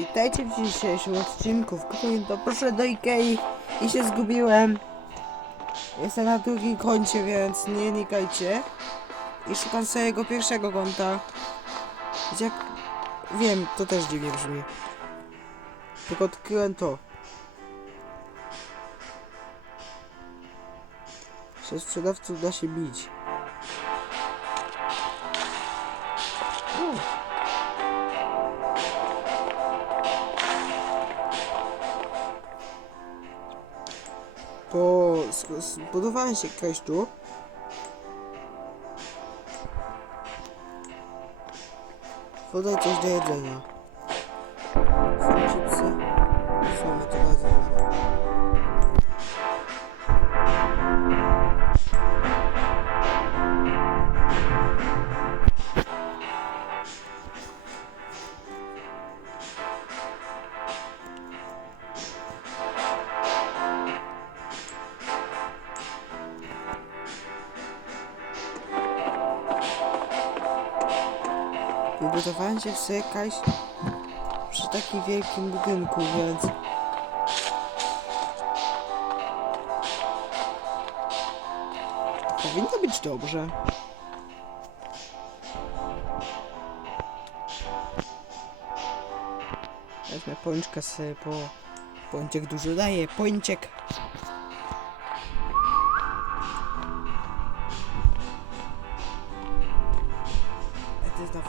Witajcie w dzisiejszym odcinku. W którym to poszedłem do Ikei i się zgubiłem. Jestem na drugim koncie, więc nie nikajcie. I szukam swojego pierwszego konta. Jak... Wiem, to też dziwnie brzmi. Tylko odkryłem to. Że sprzedawców da się bić. Po zbudowałem się tu. Podaj coś do jedzenia. Wybudowałem się Sykajś przy takim wielkim budynku, więc... Powinno być dobrze. Wezmę pączka sobie, bo pączek dużo daje. Pączek!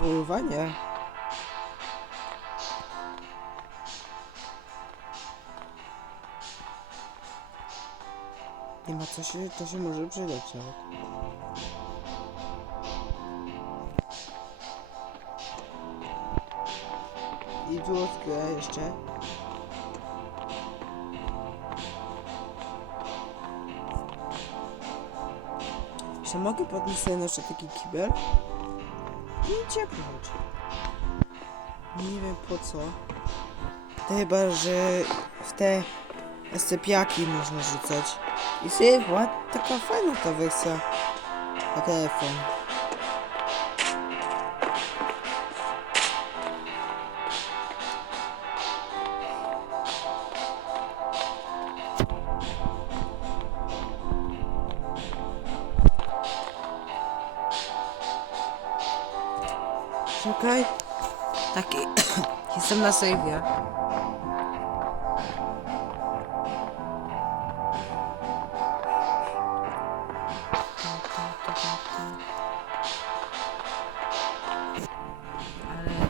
Nawoływanie. Nie ma co się, to się może przydać nawet. I tu odkryję jeszcze. Czy mogę podnieść sobie jeszcze taki kibel? I ciepło. Nie wiem po co. Chyba, że w te SCP-aki można rzucać. I sobie była taka fajna ta wersja na telefon. Czekaj. Taki. Jestem na sejwie. Ale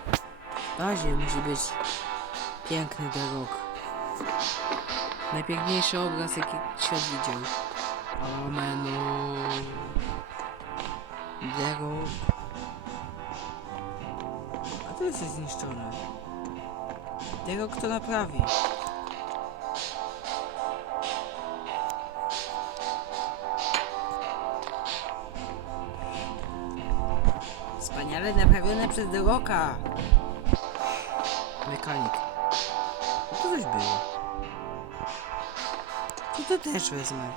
bazie musi być piękny derok. Najpiękniejszy obraz jaki świat widział. Ameno. Derok. A to jest zniszczone. Tego kto naprawi. Wspaniale naprawione przez Deroka. Mechanik. No to coś było. To to też wezmę.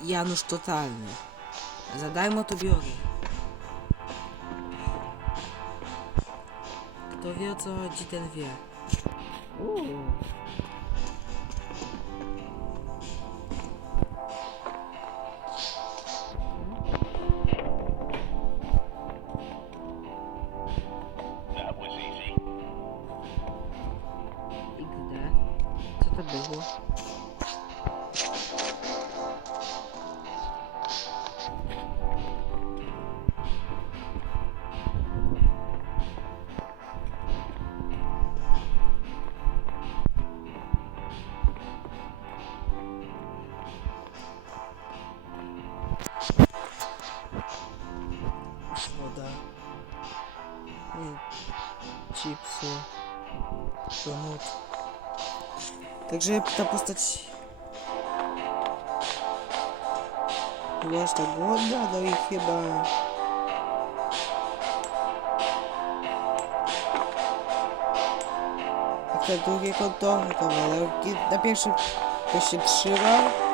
Janusz totalny. Za darmo to biorę. Kto wie o co chodzi, ten wie. Uuu. Chipsy. Donut. Także ta postać była tak głodna, no i chyba jak to drugie konto, to ale na pierwszym ktoś się trzymał.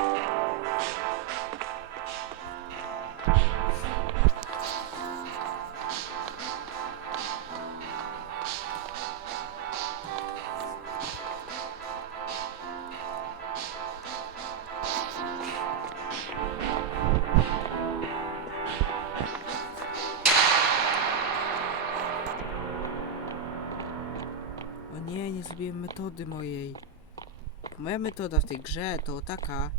Mojej. Moja metoda w tej grze to taka.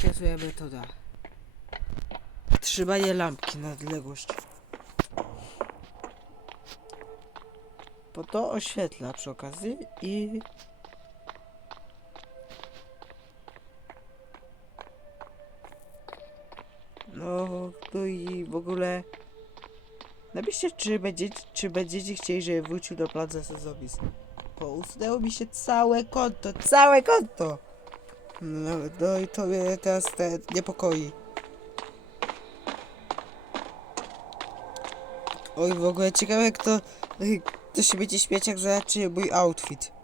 To jest moja metoda. Trzymanie lampki na odległość. Bo to oświetla przy okazji i... No, no i w ogóle... Napiszcie, czy będziecie, czy będziecie chcieli, żeby wrócił do Plaza Sezobis. Bo usunęło mi się całe konto, całe konto! No, no i to mnie teraz te niepokoi. Oj, w ogóle ciekawe kto, kto się będzie śmiać jak zobaczy mój outfit.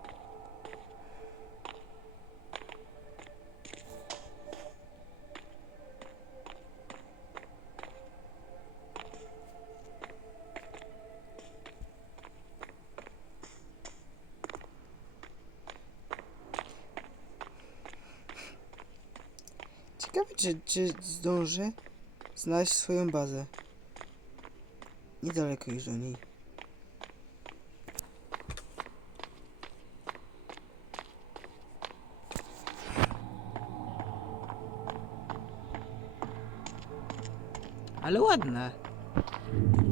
Czy, czy zdążę znaleźć swoją bazę. Niedaleko już do niej. Ale ładne.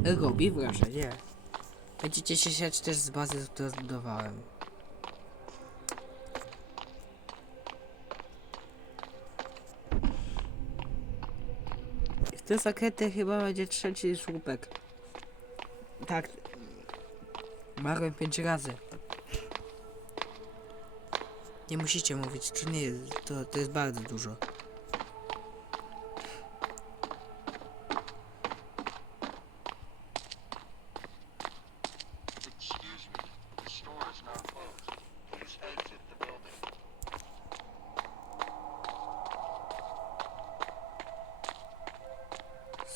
Robi wrażenie. Będziecie się śmiać też z bazy, którą zbudowałem. Te zakręty chyba będzie trzeci słupek. Tak. Marłem pięć razy. Nie musicie mówić, czy nie. To, to jest bardzo dużo.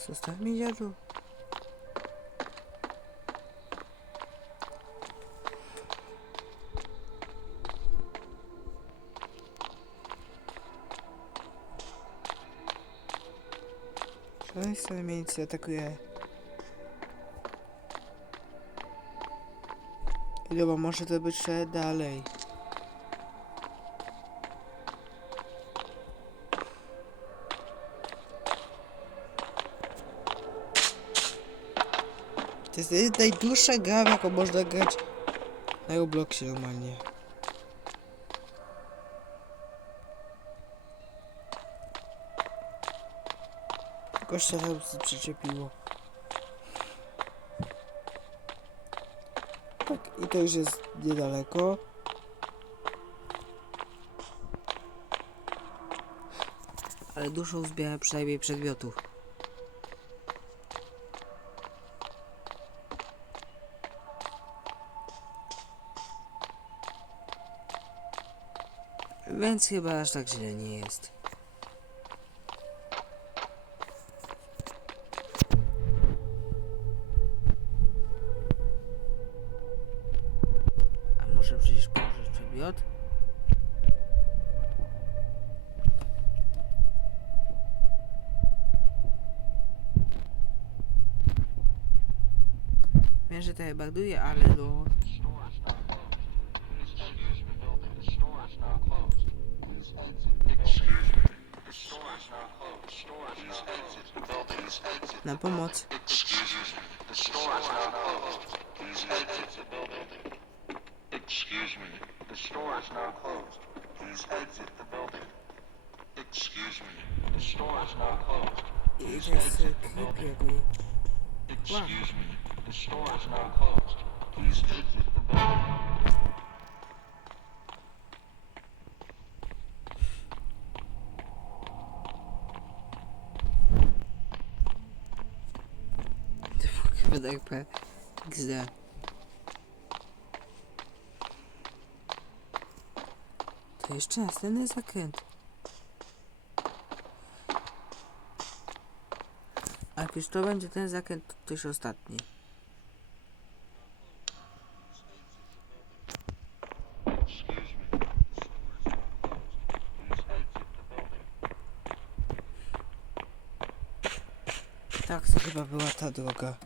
Zostaw mnie dziadu. Szalej sobie miejsce atakuje. I dobra, może to To jest najdłuższa gra, jaką można grać na Robloxie normalnie. Gościa tam się przyczepiło. Tak, i to już jest niedaleko. Ale dużo zbiera przynajmniej przedmiotów. Więc chyba aż tak źle nie jest. A może przecież położyć przedmiot? Wiem, że to bagduje, ale no... The Na pomoc. Excuse me, the store is now closed. Please exit Pe... XD. To jeszcze następny zakręt. A jak już to będzie ten zakręt, to już ostatni. Tak, to chyba była ta droga.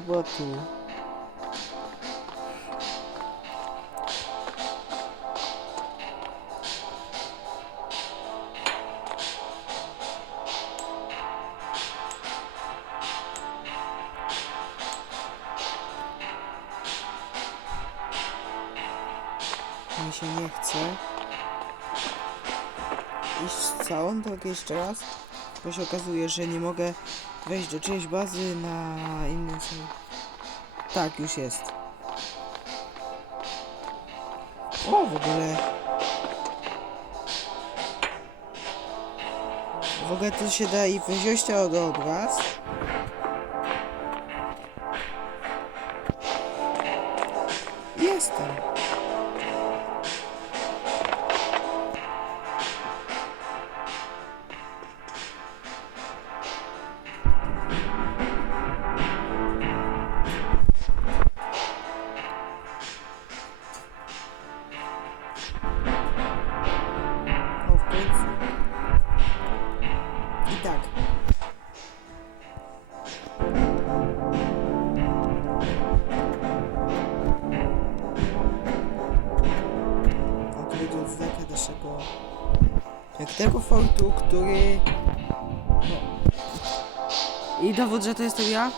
To tu. Mi się nie chce. Iść całą drogę jeszcze raz, bo się okazuje, że nie mogę wejść do czyjejś bazy na innym. Tak, już jest. O, w ogóle. W ogóle tu się da i wziąć od obraz. Jestem. Pięknego fortu, który... No. I dowód, że to jestem ja?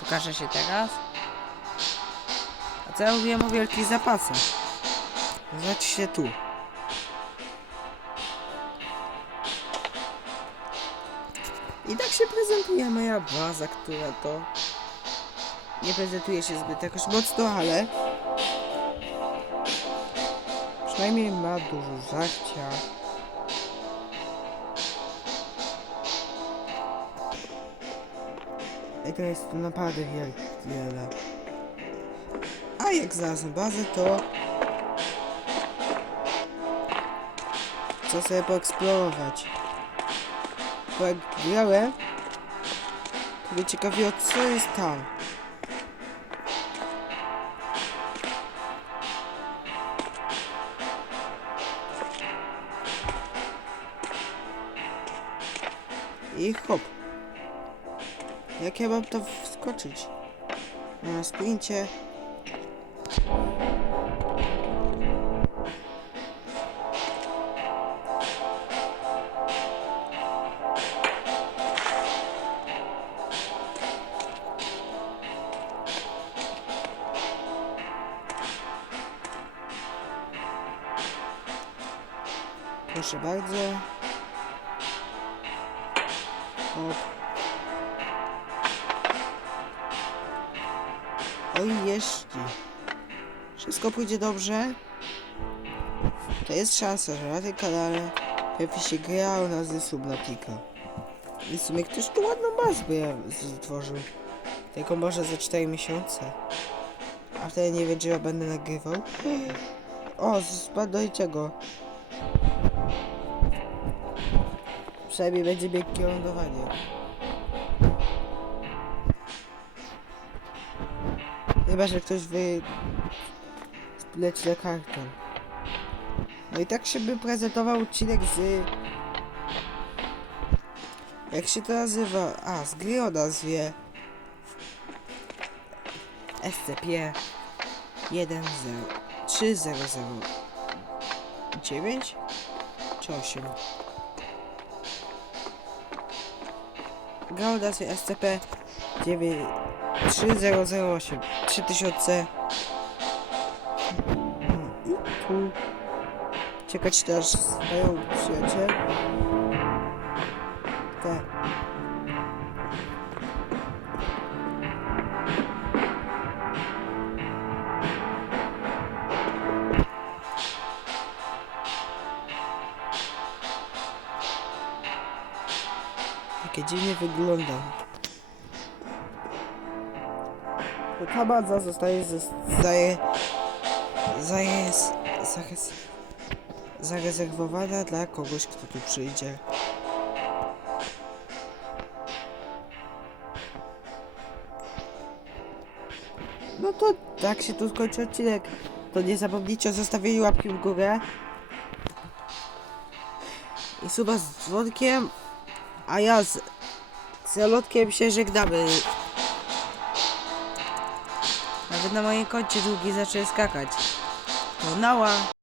Pokażę się teraz. A co ja mówiłem o wielkich zapasach? Zobaczcie tu. I tak się prezentuje moja baza, która to nie prezentuje się zbyt jakoś mocno, ale przynajmniej ma dużo żarcia. Tego jest tu naprawdę wiel- wiele. A jak znalazłem bazę, to chcę sobie poeksplorować. Bo jak grałem, to mnie ciekawiło, co jest tam. I hop. Jak ja mam tam wskoczyć? Na sprincie. Proszę bardzo. Oj, jeśli wszystko pójdzie dobrze, to jest szansa, że na tym kanale pojawi się gra o nazwie Subnautica. I w sumie ktoś tu ładną bazę stworzył. Tylko może za 4 miesiące. A wtedy nie wiem, czy ja będę nagrywał. O, spadajcie go. Przynajmniej będzie miękkie lądowanie. Chyba, że ktoś wy... leci na karton. No i tak się by prezentował odcinek z... Jak się to nazywa? A, z gry o nazwie... SCP 1 0 3 0 0 9 czy 8 Nazwie SCP 9 3008 3000 No i tu. Czekać też swoją przyjaciel Baza zostaje zostaje zaje zajes zarezerwowana dla kogoś, kto tu przyjdzie. No to tak się tu skończy odcinek. To nie zapomnijcie o zostawieniu łapki w górę. I suba z dzwonkiem. A ja z, z się żegnamy. Nawet na moim koncie długi zaczęły skakać. To nała.